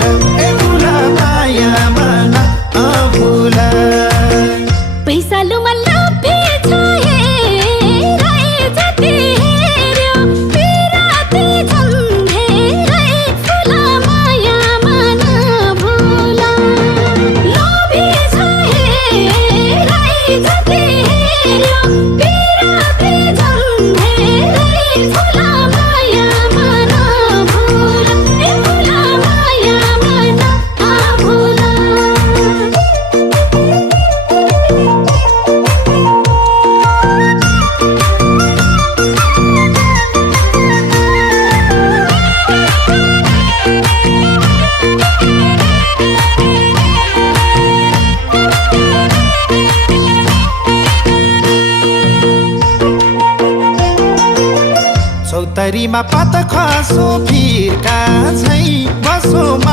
ए फुला मायामा नभुला पैसा लुमा लोभे छ हेराइ जति हेर्यो पिराती झन्झेरै फुला मायामा नभुला लोभे छ हेराइ जति हेर्यो पिराती झन्झेरै फुला मायामा नभुला ए फुला मायामा नभुला चौतरीमा पात खसो फिर्का छै बसो